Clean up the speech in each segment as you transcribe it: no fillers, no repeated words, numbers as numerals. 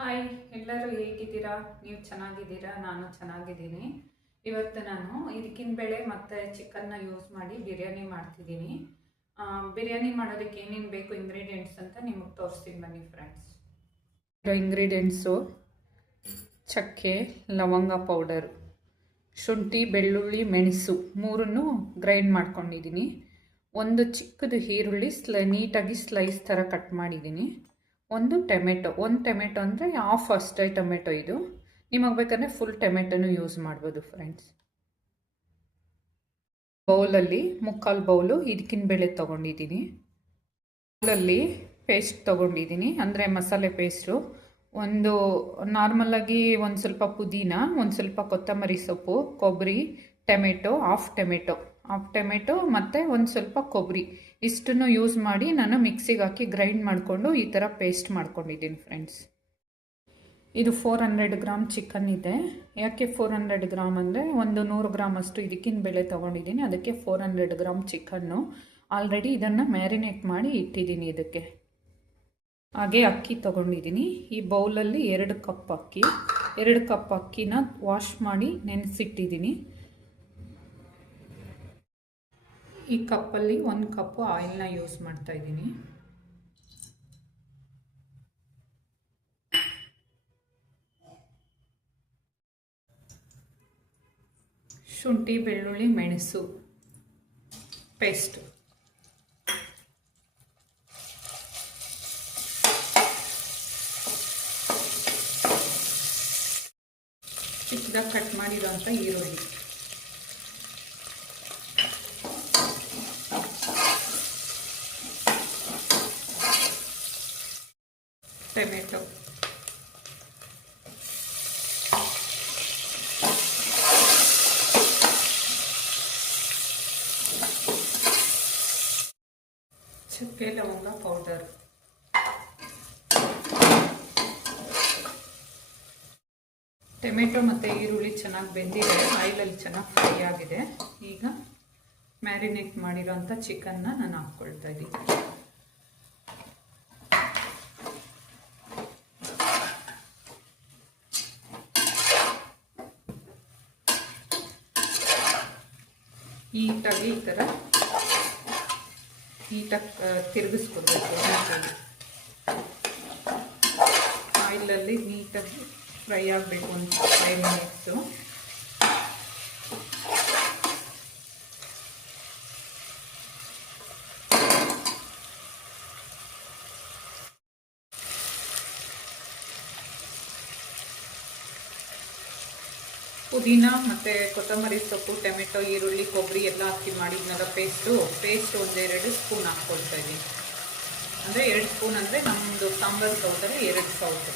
Hi, ಎಲ್ಲರೂ ಹೇಗಿದ್ದೀರಾ? ನೀವು ಚೆನ್ನಾಗಿದ್ದೀರಾ? ನಾನು ಚೆನ್ನಾಗಿದ್ದೀನಿ. ಇವತ್ತು ನಾನು ಇದಕ್ಕಿನ ಬೇಳೆ ಮತ್ತು ಚಿಕನ್ನ ಯೂಸ್ ಮಾಡಿ ಬಿರಿಯಾನಿ ಮಾಡ್ತಿದ್ದೀನಿ. ಬಿರಿಯಾನಿ ಮಾಡೋದಕ್ಕೆ ಏನೇನು ಬೇಕು ಇಂಗ್ರೀಡಿಯೆಂಟ್ಸ್ ಅಂತ ನಿಮಗೆ ತೋರಿಸ್ತೀನಿ ಬನ್ನಿ ಫ್ರೆಂಡ್ಸ್. ಇಂಗ್ರೀಡಿಯೆಂಟ್ಸು: ಚಕ್ಕೆ, ಲವಂಗ ಪೌಡರ್, ಶುಂಠಿ, ಬೆಳ್ಳುಳ್ಳಿ, ಮೆಣಸು ಮೂರನ್ನು ಗ್ರೈಂಡ್ ಮಾಡ್ಕೊಂಡಿದ್ದೀನಿ. ಒಂದು ಚಿಕ್ಕದು ಈರುಳ್ಳಿ ನೀಟಾಗಿ ಸ್ಲೈಸ್ ಥರ ಕಟ್ ಮಾಡಿದ್ದೀನಿ. ಒಂದು ಟೊಮೆಟೊ ಅಂದರೆ ಹಾಫ್ ಅಷ್ಟೇ ಟೊಮೆಟೊ. ಇದು ನಿಮಗೆ ಬೇಕಾದ್ರೆ ಫುಲ್ ಟೊಮೆಟೊನು ಯೂಸ್ ಮಾಡ್ಬೋದು ಫ್ರೆಂಡ್ಸ್. ಬೌಲಲ್ಲಿ ಮುಕ್ಕಾಲು ಬೌಲು ಇದಕ್ಕಿನ ಬೇಳೆ ತೊಗೊಂಡಿದ್ದೀನಿ. ಬೌಲಲ್ಲಿ ಪೇಸ್ಟ್ ತೊಗೊಂಡಿದ್ದೀನಿ, ಅಂದರೆ ಮಸಾಲೆ ಪೇಸ್ಟು. ಒಂದು ನಾರ್ಮಲಾಗಿ ಒಂದು ಸ್ವಲ್ಪ ಪುದೀನ, ಒಂದು ಸ್ವಲ್ಪ ಕೊತ್ತಂಬರಿ ಸೊಪ್ಪು, ಕೊಬ್ಬರಿ, ಹಾಫ್ ಟೊಮೆಟೊ ಮತ್ತು ಒಂದು ಸ್ವಲ್ಪ ಕೊಬ್ಬರಿ, ಇಷ್ಟನ್ನು ಯೂಸ್ ಮಾಡಿ ನಾನು ಮಿಕ್ಸಿಗೆ ಹಾಕಿ ಗ್ರೈಂಡ್ ಮಾಡಿಕೊಂಡು ಈ ಥರ ಪೇಸ್ಟ್ ಮಾಡ್ಕೊಂಡಿದ್ದೀನಿ ಫ್ರೆಂಡ್ಸ್. ಇದು 400 ಗ್ರಾಮ್ ಚಿಕನ್ ಇದೆ. ಯಾಕೆ 400 ಗ್ರಾಮ್ ಅಂದರೆ ಒಂದು 100 ಗ್ರಾಮ್ ಅಷ್ಟು ಇದಕ್ಕಿನ ಬೇಳೆ ತೊಗೊಂಡಿದ್ದೀನಿ, ಅದಕ್ಕೆ 400 ಗ್ರಾಮ್ ಚಿಕನ್ನು. ಆಲ್ರೆಡಿ ಇದನ್ನು ಮ್ಯಾರಿನೇಟ್ ಮಾಡಿ ಇಟ್ಟಿದ್ದೀನಿ ಇದಕ್ಕೆ. ಹಾಗೆ ಅಕ್ಕಿ ತೊಗೊಂಡಿದ್ದೀನಿ. ಈ ಬೌಲಲ್ಲಿ 2 ಕಪ್ ಅಕ್ಕಿನ ವಾಶ್ ಮಾಡಿ ನೆನೆಸಿಟ್ಟಿದ್ದೀನಿ. ಈ ಕಪ್ಪಲ್ಲಿ 1 ಕಪ್ಪು ಆಯಿಲ್ನ ಯೂಸ್ ಮಾಡ್ತಾ ಇದ್ದೀನಿ. ಶುಂಠಿ, ಬೆಳ್ಳುಳ್ಳಿ, ಮೆಣಸು ಪೇಸ್ಟ್, ಚಿಕ್ಕದಾಗಿ ಕಟ್ ಮಾಡಿರೋಂಥ ಈರುಳ್ಳಿ, ಟೊಮೆಟೊ, ಚಕ್ಕೆ, ಲವಂಗ ಪೌಡರ್, ಟೊಮೆಟೊ ಮತ್ತು ಈರುಳ್ಳಿ ಚೆನ್ನಾಗಿ ಬೆಂದಿದೆ, ಆಯಿಲಲ್ಲಿ ಚೆನ್ನಾಗಿ ಫ್ರೈ ಆಗಿದೆ. ಈಗ ಮ್ಯಾರಿನೇಟ್ ಮಾಡಿರೋಂಥ ಚಿಕನ್ನ ನಾನು ಹಾಕ್ಕೊಳ್ತಾ ಇದ್ದೀನಿ. ನೀಟಾಗಿ ಈ ಥರ ನೀಟಾಗಿ ತಿರುಗಿಸ್ಕೊಡ್ಬೇಕು. ಆಯಿಲಲ್ಲಿ ನೀಟಾಗಿ ಫ್ರೈ ಆಗಬೇಕು ಅಂತ 5 ಮಿನಿಟ್ಸು. ಪುದೀನ ಮತ್ತು ಕೊತ್ತಂಬರಿ ಸೊಪ್ಪು, ಟೊಮೆಟೊ, ಈರುಳ್ಳಿ, ಕೊಬ್ಬರಿ ಎಲ್ಲ ಹಾಕಿ ಮಾಡಿದ್ನಲ್ಲ ಪೇಸ್ಟ್ 1-2 ಸ್ಪೂನ್ ಹಾಕ್ಕೊಳ್ತಾ ಇದ್ದೀನಿ. ಅಂದರೆ 2 ಸ್ಪೂನ್ ಅಂದರೆ ನಮ್ಮದು ಸಾಂಬಾರು ಸೌಟಲ್ಲಿ 2 ಸೌಟು.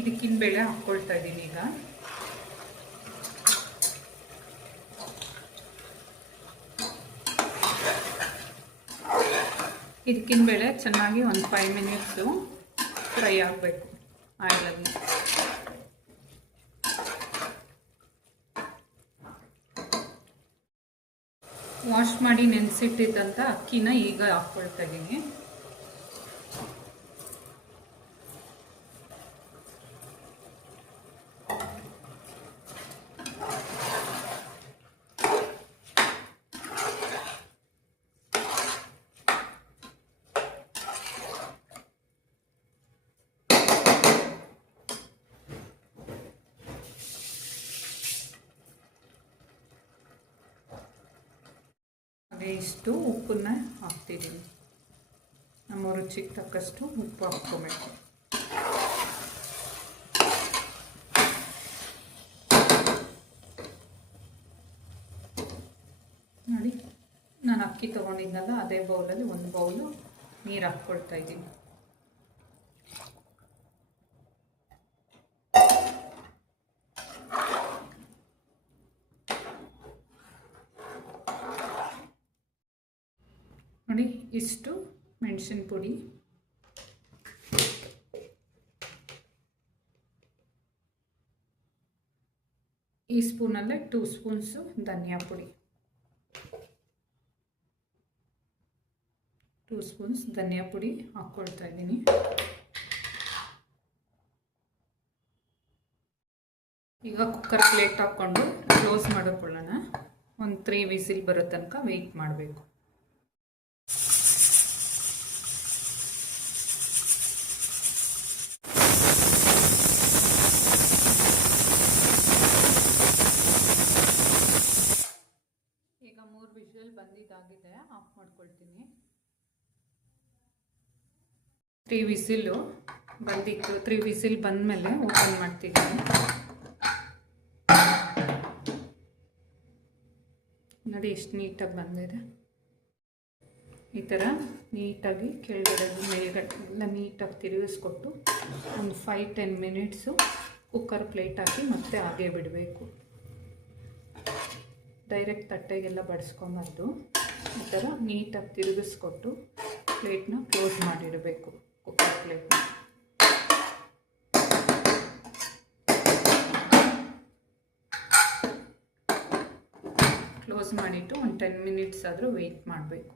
ಇದಕ್ಕಿನ ಬೇಳೆ ಹಾಕ್ಕೊಳ್ತಾ ಇದ್ದೀನಿ. ಈಗ ಇದಕ್ಕಿನ ಬೇಳೆ ಚೆನ್ನಾಗಿ ಒಂದು 5 ಮಿನಿಟ್ಸು ಫ್ರೈ ಆಗಬೇಕು ಆಯಿಲಲ್ಲಿ. ವಾಶ್ ಮಾಡಿ ನೆನೆಸಿಟ್ಟಿದ್ದಂಥ ಅಕ್ಕಿನ ಈಗ ಹಾಕ್ಕೊಳ್ತಾ ಇದ್ದೀನಿ. ಅದೇ ಇಷ್ಟು ಉಪ್ಪನ್ನ ಹಾಕ್ತಿದ್ದೀನಿ. ನಮ್ಮ ರುಚಿಗೆ ತಕ್ಕಷ್ಟು ಉಪ್ಪು ಹಾಕ್ಕೋಬೇಕು. ನೋಡಿ, ನಾನು ಅಕ್ಕಿ ತೊಗೊಂಡಿದ್ನಲ್ಲ ಅದೇ ಬೌಲಲ್ಲಿ 1 ಬೌಲು ನೀರು ಹಾಕ್ಕೊಳ್ತಾ ಇದ್ದೀನಿ. ನೋಡಿ ಇಷ್ಟು ಮೆಣಸಿನ ಪುಡಿ, ಈ ಸ್ಪೂನಲ್ಲೇ 2 ಸ್ಪೂನ್ಸು ಧನಿಯಾ ಪುಡಿ, 2 ಸ್ಪೂನ್ಸ್ ಧನಿಯಾ ಪುಡಿ ಹಾಕ್ಕೊಳ್ತಾ ಇದ್ದೀನಿ. ಈಗ ಕುಕ್ಕರ್ ಪ್ಲೇಟ್ ಹಾಕ್ಕೊಂಡು ಕ್ಲೋಸ್ ಮಾಡಿಕೊಳ್ಳೋಣ. ಒಂದು 3 ವಿಸಿಲ್ ಬರೋ ತನಕ ವೆಯ್ಟ್ ಮಾಡಬೇಕು. ಈಗ 3 ವಿಸಿಲ್ ಬಂದಿದ್ದಾಗಿದೆ, ಆಫ್ ಮಾಡ್ಕೊಳ್ತೀನಿ. 3 ವಿಸಿಲು ಬಂದಿತ್ತು. 3 ವಿಸಿಲ್ ಬಂದಮೇಲೆ ಓಪನ್ ಮಾಡ್ತಿದ್ದೀನಿ. ನೋಡಿ ಎಷ್ಟು ನೀಟಾಗಿ ಬಂದಿದೆ. ಈ ಥರ ನೀಟಾಗಿ ಕೆಳಗಡೆ ಮೇಲ್ಗಡೆ ಎಲ್ಲ ನೀಟಾಗಿ ತಿರುಗಿಸ್ಕೊಟ್ಟು ಒಂದು 5-10 ಮಿನಿಟ್ಸು ಕುಕ್ಕರ್ ಪ್ಲೇಟ್ ಹಾಕಿ ಮತ್ತೆ ಹಾಗೆ ಬಿಡಬೇಕು. ಡೈರೆಕ್ಟ್ ತಟ್ಟೆಗೆಲ್ಲ ಬಡಿಸ್ಕೊಂಬಾರ್ದು. ಈ ಥರ ನೀಟಾಗಿ ತಿರುಗಿಸ್ಕೊಟ್ಟು ಪ್ಲೇಟ್ನ ಕ್ಲೋಸ್ ಮಾಡಿಡಬೇಕು, ಕುಕ್ಕರ್ ಪ್ಲೇಟ್ನ. ಕ್ಲೋಸ್ ಮಾಡಿಟ್ಟು ಒಂದು 10 ಮಿನಿಟ್ಸ್ ಆದರೂ ವೆಯ್ಟ್ ಮಾಡಬೇಕು.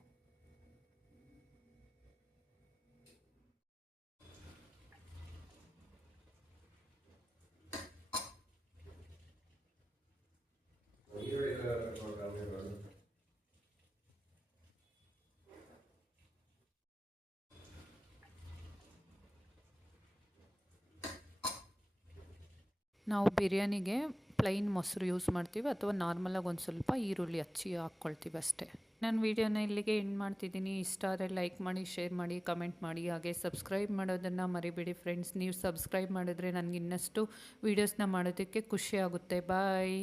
ನಾವು ಬಿರಿಯಾನಿಗೆ ಪ್ಲೈನ್ ಮೊಸರು ಯೂಸ್ ಮಾಡ್ತೀವಿ ಅಥವಾ ನಾರ್ಮಲಾಗಿ ಒಂದು ಸ್ವಲ್ಪ ಈರುಳ್ಳಿ ಹಚ್ಚಿ ಹಾಕ್ಕೊಳ್ತೀವಿ ಅಷ್ಟೇ. ನಾನು ವೀಡಿಯೋನ ಇಲ್ಲಿಗೆ ಎಂಡ್ ಮಾಡ್ತಿದ್ದೀನಿ. ಇಷ್ಟ ಆದರೆ ಲೈಕ್ ಮಾಡಿ, ಶೇರ್ ಮಾಡಿ, ಕಮೆಂಟ್ ಮಾಡಿ, ಹಾಗೆ ಸಬ್ಸ್ಕ್ರೈಬ್ ಮಾಡೋದನ್ನು ಮರಿಬೇಡಿ ಫ್ರೆಂಡ್ಸ್. ನೀವು ಸಬ್ಸ್ಕ್ರೈಬ್ ಮಾಡಿದ್ರೆ ನನಗೆ ಇನ್ನಷ್ಟು ವೀಡಿಯೋಸ್ನ ಮಾಡೋದಕ್ಕೆ ಖುಷಿ ಆಗುತ್ತೆ. ಬಾಯ್.